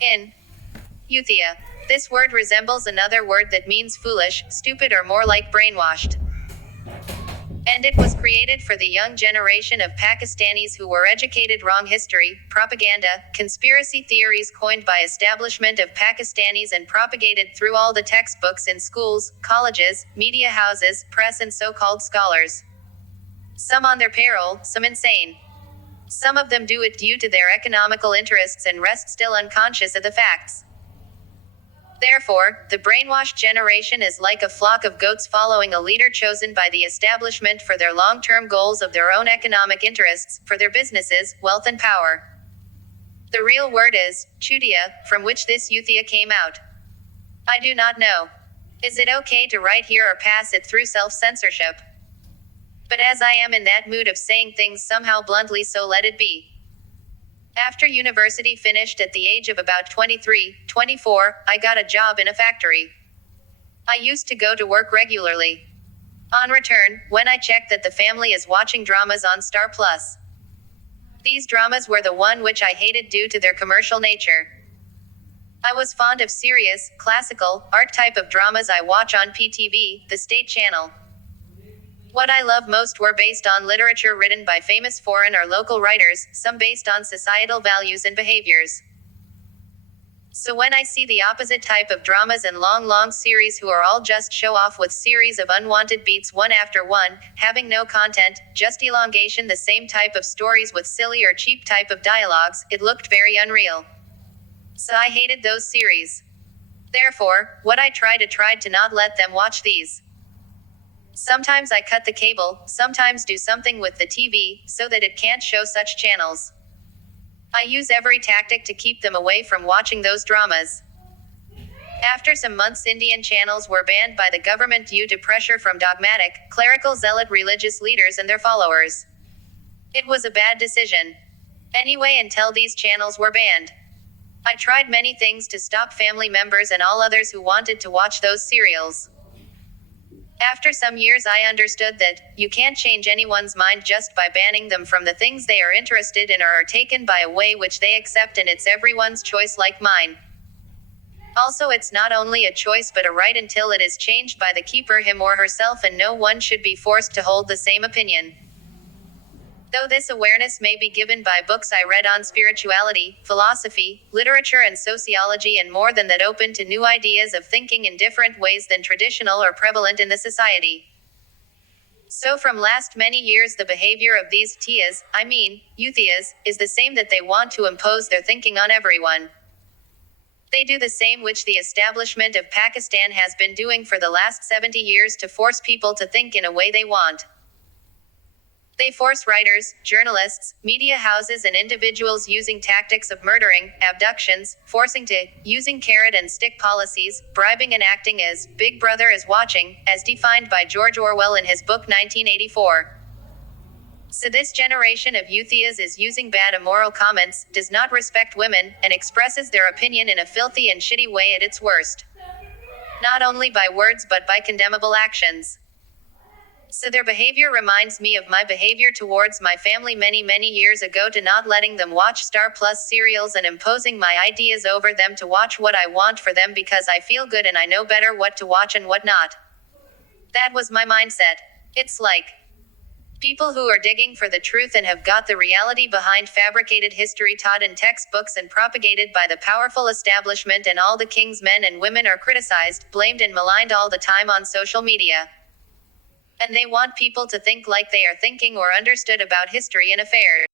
In Youthia, this word resembles another word that means foolish, stupid, or more like brainwashed. And it was created for the young generation of Pakistanis who were educated wrong history, propaganda, conspiracy theories coined by establishment of Pakistanis and propagated through all the textbooks in schools, colleges, media houses, press and so-called scholars. Some on their payroll, some insane. Some of them do it due to their economical interests and rest still unconscious of the facts. Therefore, the brainwashed generation is like a flock of goats following a leader chosen by the establishment for their long-term goals of their own economic interests, for their businesses, wealth and power. The real word is Youthia, from which this Youthia came out. I do not know. Is it okay to write here or pass it through self-censorship? But as I am in that mood of saying things somehow bluntly, so let it be. After university finished at the age of about 23, 24, I got a job in a factory. I used to go to work regularly. On return, when I checked that the family is watching dramas on Star Plus. These dramas were the one which I hated due to their commercial nature. I was fond of serious, classical, art type of dramas I watch on PTV, the state channel. What I love most were based on literature written by famous foreign or local writers, some based on societal values and behaviors. So when I see the opposite type of dramas and long series who are all just show off with series of unwanted beats one after one, having no content, just elongation, the same type of stories with silly or cheap type of dialogues, it looked very unreal. So I hated those series. Therefore, what I tried to not let them watch these. Sometimes I cut the cable, sometimes do something with the TV, so that it can't show such channels. I use every tactic to keep them away from watching those dramas. After some months, Indian channels were banned by the government due to pressure from dogmatic, clerical zealot religious leaders and their followers. It was a bad decision. Anyway, until these channels were banned. I tried many things to stop family members and all others who wanted to watch those serials. After some years I understood that you can't change anyone's mind just by banning them from the things they are interested in or are taken by a way which they accept, and it's everyone's choice like mine. Also, it's not only a choice but a right until it is changed by the keeper him or herself, and no one should be forced to hold the same opinion. Though this awareness may be given by books I read on spirituality, philosophy, literature and sociology, and more than that open to new ideas of thinking in different ways than traditional or prevalent in the society. So from last many years the behavior of these Youthias, is the same, that they want to impose their thinking on everyone. They do the same which the establishment of Pakistan has been doing for the last 70 years to force people to think in a way they want. They force writers, journalists, media houses and individuals using tactics of murdering, abductions, forcing to, using carrot and stick policies, bribing and acting as Big Brother is watching, as defined by George Orwell in his book 1984. So this generation of Youthias is using bad immoral comments, does not respect women, and expresses their opinion in a filthy and shitty way at its worst. Not only by words but by condemnable actions. So their behavior reminds me of my behavior towards my family many years ago, to not letting them watch Star Plus serials and imposing my ideas over them to watch what I want for them because I feel good and I know better what to watch and what not. That was my mindset. It's like people who are digging for the truth and have got the reality behind fabricated history taught in textbooks and propagated by the powerful establishment, and all the king's men and women are criticized, blamed and maligned all the time on social media. And they want people to think like they are thinking or understood about history and affairs.